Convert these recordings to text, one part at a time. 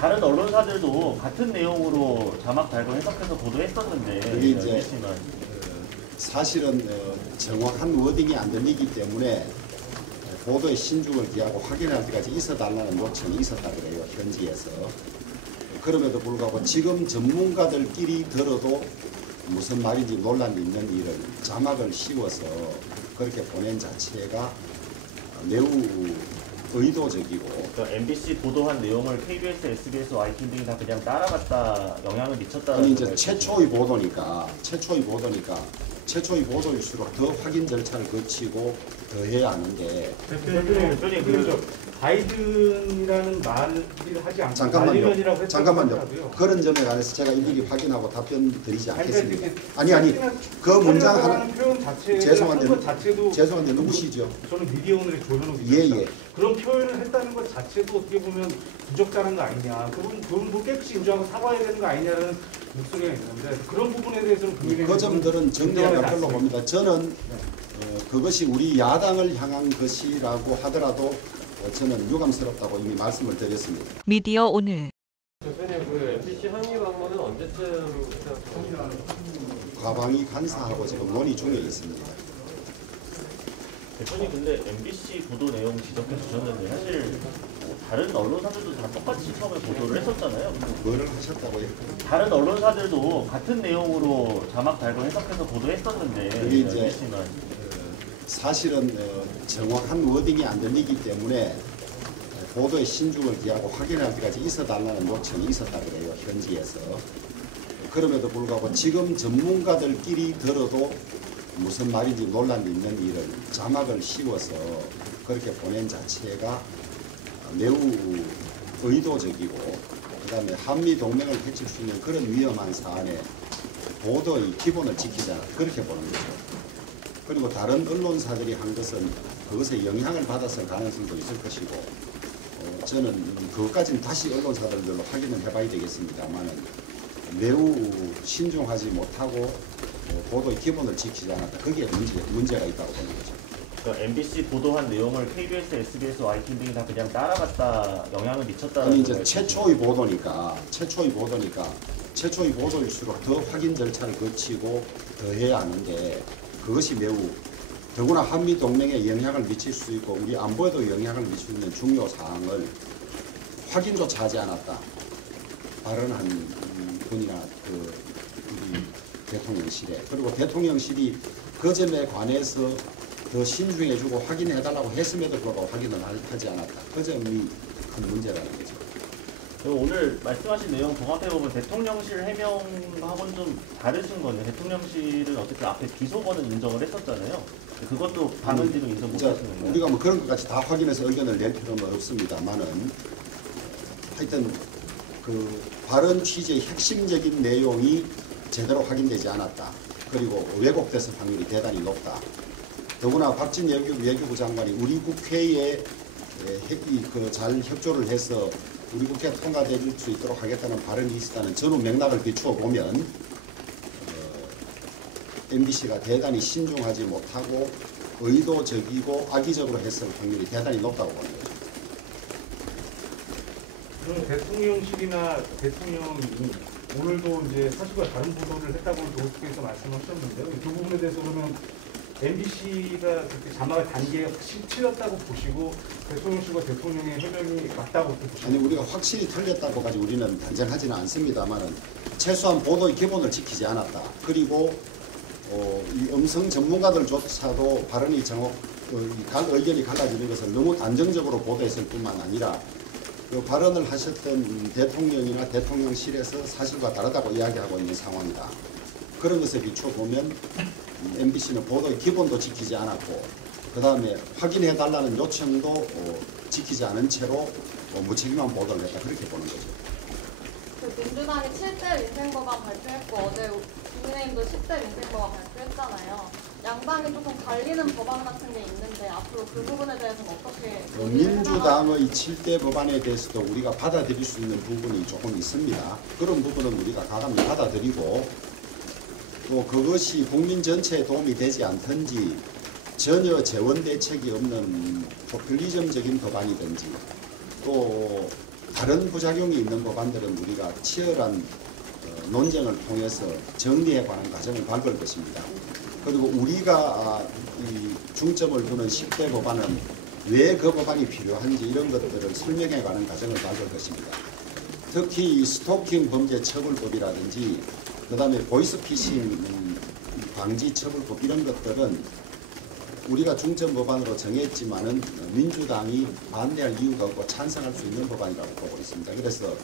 다른 언론사들도 같은 내용으로 자막 달고 해석해서 보도했었는데 그게 이제 MBC만 사실은 정확한 워딩이 안 들리기 때문에 보도의 신중을 기하고 확인할 때까지 있어달라는 요청이 있었다 그래요, 현지에서. 그럼에도 불구하고 지금 전문가들끼리 들어도 무슨 말인지 논란이 있는 일을 자막을 씌워서 그렇게 보낸 자체가 매우 의도적이고. 그러니까 MBC 보도한 내용을 KBS, SBS, YTN 등이 다 그냥 따라갔다 영향을 미쳤다는. 아니 이제 최초의 보도니까 최초의 보도일수록 더 확인 절차를 거치고 더 해야 하는데. 대표님 그 가이든이라는 말을 하지 않고 잠깐만요. 하더라고요. 그런 점에 관해서 제가 일일이 확인하고 답변 드리지 않겠습니다. 아니, 아니 그 문장 하나 표현 자체 죄송한데 누구시죠? 저는 미디어오늘의 조현욱 예. 그런 표현을 했다는 것 자체도 어떻게 보면 부적절한 거 아니냐. 그건 뭐 깨끗이 인정하고 사과해야 되는 거 아니냐는 목소리가 있는데 그런 부분에 대해서는 그 점들은 정리할 걸로 봅니다. 저는 그것이 우리 야당을 향한 것이라고 하더라도 저는 유감스럽다고 이미 말씀을 드렸습니다. 미디어 오늘. 대표님, 그 MBC 항의 방문은 언제쯤 생각합니까? 과방위 간사하고 지금 논의 중에 있습니다. 대표님 근데 MBC 보도 내용 지적해 주셨는데 사실 다른 언론사들도 다 똑같이 처음에 보도를 했었잖아요. 뭐를 하셨다고요? 다른 언론사들도 같은 내용으로 자막 달고 해석해서 보도했었는데 그게 이제 MBC만. 사실은 정확한 워딩이 안 들리기 때문에 보도의 신중을 기하고 확인할 때까지 있어달라는 요청이 있었다 그래요, 현지에서. 그럼에도 불구하고 지금 전문가들끼리 들어도 무슨 말인지 논란이 있는 일을 자막을 씌워서 그렇게 보낸 자체가 매우 의도적이고, 그 다음에 한미동맹을 해칠 수 있는 그런 위험한 사안에 보도의 기본을 지키지 않았다, 그렇게 보는 거죠. 그리고 다른 언론사들이 한 것은 그것에 영향을 받았을 가능성도 있을 것이고, 저는 그것까지는 다시 언론사들로 확인을 해봐야 되겠습니다만 매우 신중하지 못하고 보도의 기본을 지키지 않았다. 그게 문제가 있다고 보는 거죠. 그러니까 MBC 보도한 내용을 KBS, SBS, YTN 등이 다 그냥 따라갔다 영향을 미쳤다는. 아니 이제 최초의 보도일수록 더 확인 절차를 거치고 더 해야 하는데 그것이 매우 더구나 한미 동맹에 영향을 미칠 수 있고 우리 안보에도 영향을 미칠 수 있는 중요 사항을 확인조차 하지 않았다. 발언한 분이나 우리 대통령실에, 그리고 대통령실이 그 점에 관해서 더 신중해주고 확인해달라고 했음에도 불구하고 확인을 하지 않았다. 그 점이 큰 문제라는 거죠. 오늘 말씀하신 내용 종합해보면 대통령실 해명하고는 좀 다르신 거네요. 대통령실은 어쨌든 앞에 비속어는 인정을 했었잖아요. 그것도 방은지로 인정 못하시는 거예요? 우리가 뭐 그런 것까지 다 확인해서 의견을 낼 필요는 없습니다만은 하여튼 그 발언 취지의 핵심적인 내용이 제대로 확인되지 않았다. 그리고 왜곡됐을 확률이 대단히 높다. 더구나 박진 외교부 장관이 우리 국회에 잘 협조를 해서 우리 국회가 통과될 수 있도록 하겠다는 발언이 있었다는 전후 맥락을 비추어 보면 MBC가 대단히 신중하지 못하고 의도적이고 악의적으로 했을 확률이 대단히 높다고 보는 거죠. 그럼 대통령실이나 대통령이 오늘도 이제 사실과 다른 보도를 했다고 노스께서 말씀하셨는데요. 그 부분에 대해서 그러면 MBC가 그렇게 자막을 단계에 확실히 틀렸다고 보시고 대통령실과 대통령의 해명이 맞다고 보시고? 아니 우리가 확실히 틀렸다고까지 우리는 단정하지는 않습니다만은 최소한 보도의 기본을 지키지 않았다. 그리고 이 음성 전문가들조차도 발언이 의견이 갈라지는 것을 너무 단정적으로 보도했을 뿐만 아니라 그 발언을 하셨던 대통령이나 대통령실에서 사실과 다르다고 이야기하고 있는 상황이다. 그런 것에 비추어 보면 MBC는 보도의 기본도 지키지 않았고 그 다음에 확인해달라는 요청도 지키지 않은 채로 무책임한 보도를 했다. 그렇게 보는 거죠. 그 민주당이 7대 민생법안 발표했고 어제 국민의힘도 10대 민생법안 발표했잖아요. 양당이 조금 갈리는 법안 같은 게 있는데 앞으로 그 부분에 대해서는 어떻게? 민주당의 7대 법안에 대해서도 우리가 받아들일 수 있는 부분이 조금 있습니다. 그런 부분은 우리가 가감히 받아들이고 또 그것이 국민 전체에 도움이 되지 않든지 전혀 재원 대책이 없는 포퓰리즘적인 법안이든지 또 다른 부작용이 있는 법안들은 우리가 치열한 논쟁을 통해서 정리에 관한 과정을 밟을 것입니다. 그리고 우리가 이 중점을 두는 10대 법안은 왜 그 법안이 필요한지 이런 것들을 설명해 가는 과정을 밟을 것입니다. 특히 이 스토킹 범죄 처벌법이라든지 그다음에 보이스피싱 방지 처벌법 이런 것들은 우리가 중점 법안으로 정했지만은 민주당이 반대할 이유가 없고 찬성할 수 있는 법안이라고 보고 있습니다. 그래서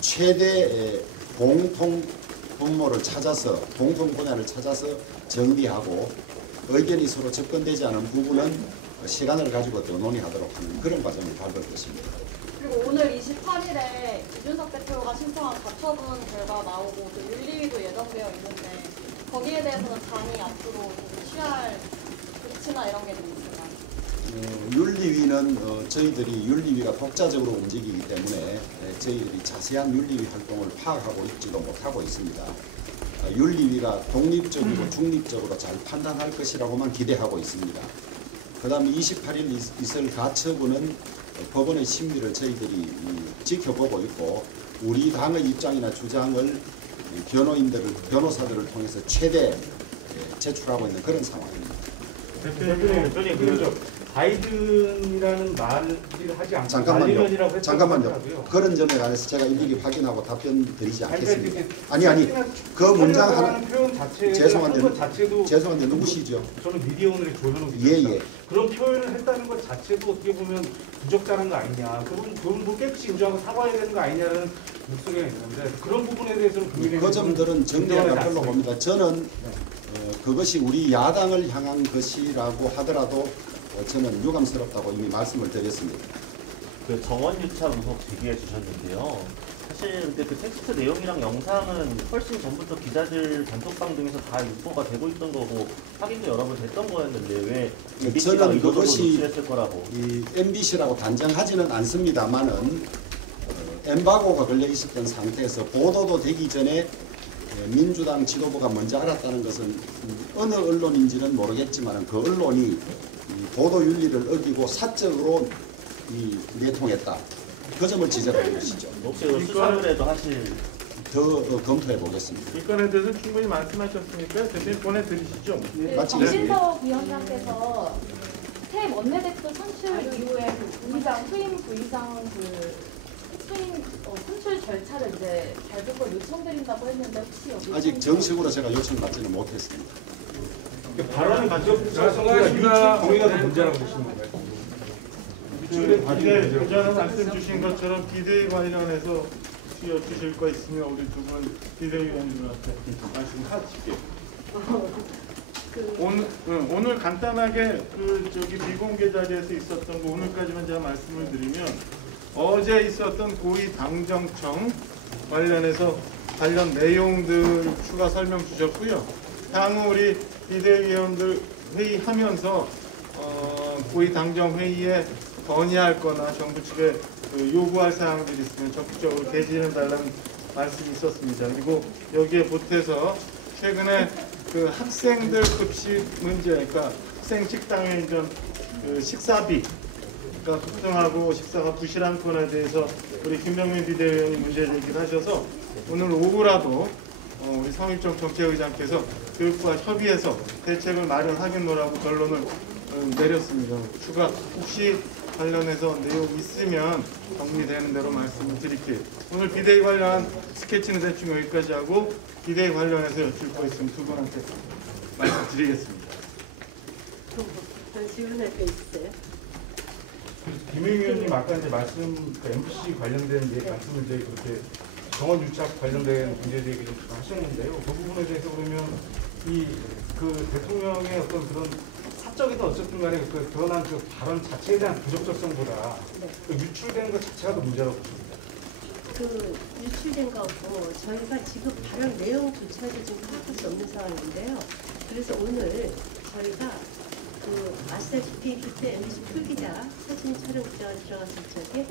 최대 공통 분모를 찾아서 공통 분야를 찾아서 정리하고 의견이 서로 접근되지 않은 부분은 시간을 가지고 더 논의하도록 하는 그런 과정을 밟을 것입니다. 그리고 오늘 28일에 이준석 대표가 신청한 가처분 결과 나오고 또 윤리위도 예정되어 있는데 거기에 대해서는 당이 앞으로 좀 취할 조치나 이런 게 좀 있을까요? 윤리위는 저희들이 윤리위가 독자적으로 움직이기 때문에 저희들이 자세한 윤리위 활동을 파악하고 있지도 못하고 있습니다. 윤리위가 독립적이고 중립적으로 잘 판단할 것이라고만 기대하고 있습니다. 그 다음에 28일 있을 가처분은 법원의 심리를 저희들이 지켜보고 있고 우리 당의 입장이나 주장을 변호사들을 통해서 최대 제출하고 있는 그런 상황입니다. 대표님, 그 바이든이라는 말을 하지 않고 잠깐만요. 잠깐만요. 그런 점에 관해서 제가 일일이 확인하고 답변 드리지 않겠습니다. 아니 그 문장 하나 죄송한데 누구시죠? 저는 미디어오늘의 조현우 기자입니다. 예. 그런 표현을 했다는 것 자체도 어떻게 보면 부적절한 거 아니냐. 그분 깨끗이 인정하고 사과해야 되는 거 아니냐는 목소리가 있는데 그런 부분에 대해서는 그 점들은 정리할 걸로 봅니다. 저는 그것이 우리 야당을 향한 것이라고 하더라도 저는 유감스럽다고 이미 말씀을 드렸습니다. 그 정원 유착 의혹 제기해 주셨는데요. 사실 근데 그 텍스트 내용이랑 영상은 훨씬 전부터 기자들 단톡방 등에서 다 유포가 되고 있던 거고 확인도 여러 번 됐던 거였는데 왜 MBC가 저는 의도적으로 그것이 노출했을 거라고? 이 MBC라고 단정하지는 않습니다만은 엠바고가 걸려 있었던 상태에서 보도도 되기 전에 민주당 지도부가 먼저 알았다는 것은 어느 언론인지는 모르겠지만 그 언론이 보도 윤리를 어기고 사적으로 내통했다. 그 점을 지적하는 것이죠. 혹시 수사를 해도 하실 더 검토해 보겠습니다. 이 건에 대해서 충분히 말씀하셨으니까 대표님 보내드리시죠. 정진석 위원장께서 새 원내대표 선출 이후에 그 부의장 후임 부의장 선출 절차를 이제 발표권 요청드린다고 했는데 혹시 여기 아직 정식으로 제가 요청받지는 못했습니다. 발언이 부적절해서 동의가 더 문제라고 보시는 건가요? 그전에 말씀 주신 것처럼 비대위 관련해서 여쭈실 거 있으면 우리 두 분 비대위원님한테 말씀하실게요. 오늘 간단하게 비공개 자리에서 있었던 거 오늘까지만 제가 말씀을 드리면 어제 있었던 고위 당정청 관련해서 관련 내용들 추가 설명 주셨고요. 향후 우리 비대위원들 회의하면서 고위 당정 회의에 건의할 거나 정부 측에 요구할 사항들이 있으면 적극적으로 개진해달라는 말씀이 있었습니다. 그리고 여기에 보태서 최근에 그 학생들 급식 문제, 그러니까 학생 식당에 이런 식사비가 급등하고 식사가 부실한 건에 대해서 우리 김병민 비대위원이 문제 제기를 하셔서 오늘 오후라도 우리 성일종 정책의장께서 교육부와 협의해서 대책을 마련하겠노라고 결론을 내렸습니다. 추가 혹시 관련해서 내용 있으면 정리되는 대로 말씀을 드릴게요. 오늘 비대위 관련한 스케치는 대충 여기까지 하고 비대위 관련해서 여쭐 거 있으면 두 분한테 말씀드리겠습니다. 질문할 게 있어요? 김영희 의원님 아까 이제 MBC 관련된 말씀을 이제 그렇게 정원 유착 관련된 문제 제기를 하셨는데요. 그 부분에 대해서 그러면 그 대통령의 어떤 그런 사적이든 어쨌든 간에 그 드러난 그 발언 자체에 대한 부적절성보다 그 유출된 것 자체가 더 문제라고 보십니다. 그 유출된 거고 저희가 지금 발언 내용조차도 지금 파악할 수 없는 상황인데요. 그래서 오늘 저희가 그 아시다시피 그때 MBC 풀기자 사진 촬영 기자가 들어갔을 적에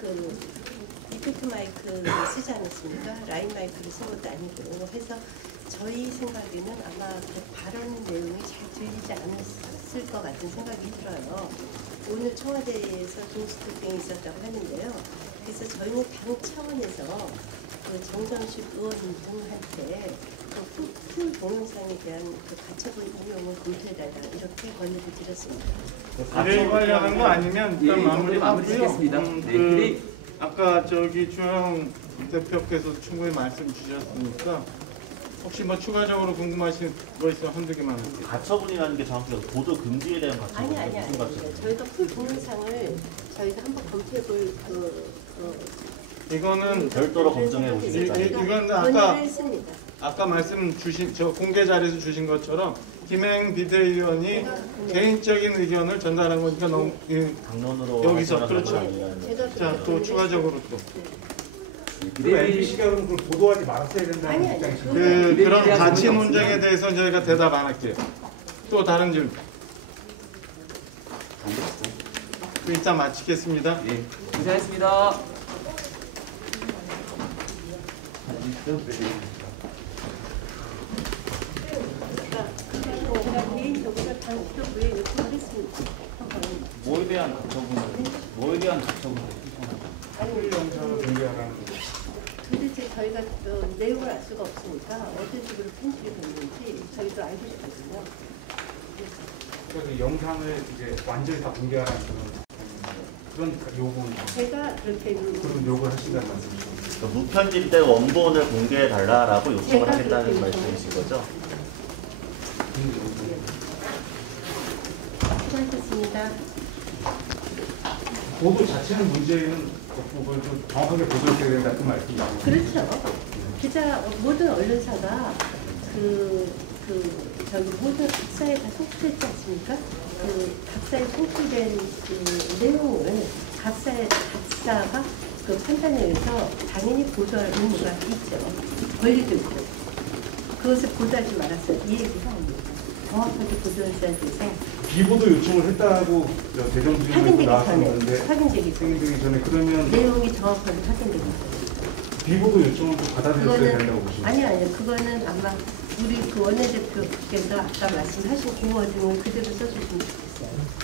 그 이펙트 마이크를 쓰지 않았습니까? 라인 마이크를 쓴 것도 아니고 해서 저희 생각에는 아마 그 발언 내용이 잘 들리지 않았을 것 같은 생각이 들어요. 오늘 청와대에서 중수토핑이 있었다고 하는데요. 그래서 저희는 당 차원에서 그 정정식 의원 등한테 풀 동영상에 대한 그 가처분 인용을 검토해달라 이렇게 권유를 드렸습니다. 비대위 관련한 거 아니면 일단 예, 마무리 마무리 짓겠습니다. 네, 아까 저기 주영 대표께서 충분히 말씀 주셨으니까 혹시 뭐 추가적으로 궁금하신 거 있으면 한두 개만 할게요. 가처분이라는 게 정확히 보도 금지에 대한 아니 가처분이에요. 무슨 가처분? 저희가 풀 동영상을 저희가 한번 검토해볼 이거는 별도로 검증해 보시겠다. 이건 아까 말씀 주신 저 공개 자리에서 주신 것처럼 김행 비대위원이 개인적인 의견을 전달한 거니까 너무 당론으로 여기서 하시거나 그렇죠. 그런 건 아니에요. 자 또 추가적으로 또 MBC가 그럼 그걸 보도하지 말았어야 된다는 입장이신가요? 그런 가치 논쟁에 대해서 저희가 대답 안 할게요. 또 다른 질문. 일단 마치겠습니다. 네, 고생하셨습니다. 제가 개인적으로 당 지도부에 요청을 했습니다. 뭐에 대한 가처분을 풀 영상을 공개하라는 거. 도대체 저희가 내용을 알 수가 없으니까 어떤 식으로 편집이 됐는지 저희도 알고 싶거든요. 그래서 영상을 이제 완전히 다 공개하라는 그런 요구는 제가 그렇게 그런 요구를 하신다는 말씀이죠. 그러니까 무편집된 원본을 공개해 달라라고 요청을 제가 하겠다는 그렇게 말씀이신 거죠? 수고하셨습니다. 보도 자체는 문제는 없고 그걸 좀 정확하게 보도해야 된다 그 말씀이죠. 그렇죠. 기자 모든 언론사가 저기 모든 각사에 다 송출했지 않습니까? 그 각사에 송출된 그 내용을 각사가 그 판단에 의해서 당연히 보도할 의무가 있죠. 권리도 있고. 그것을 보도하지 말았어요. 이 얘기가 아닙니다. 정확하게 보도했어야 돼서 비보도 요청을 했다고 대정부에서 확인되기 나왔었는데 전에 확인되기 전에 그러면 내용이 정확하게 확인되기 전에 비보도 요청을 또 받아들였어야 된다고 보십니까? 아니요. 그거는 아마 우리 그 원내대표께서 아까 말씀하신 그 워딩을 그대로 써주시면 좋겠어요.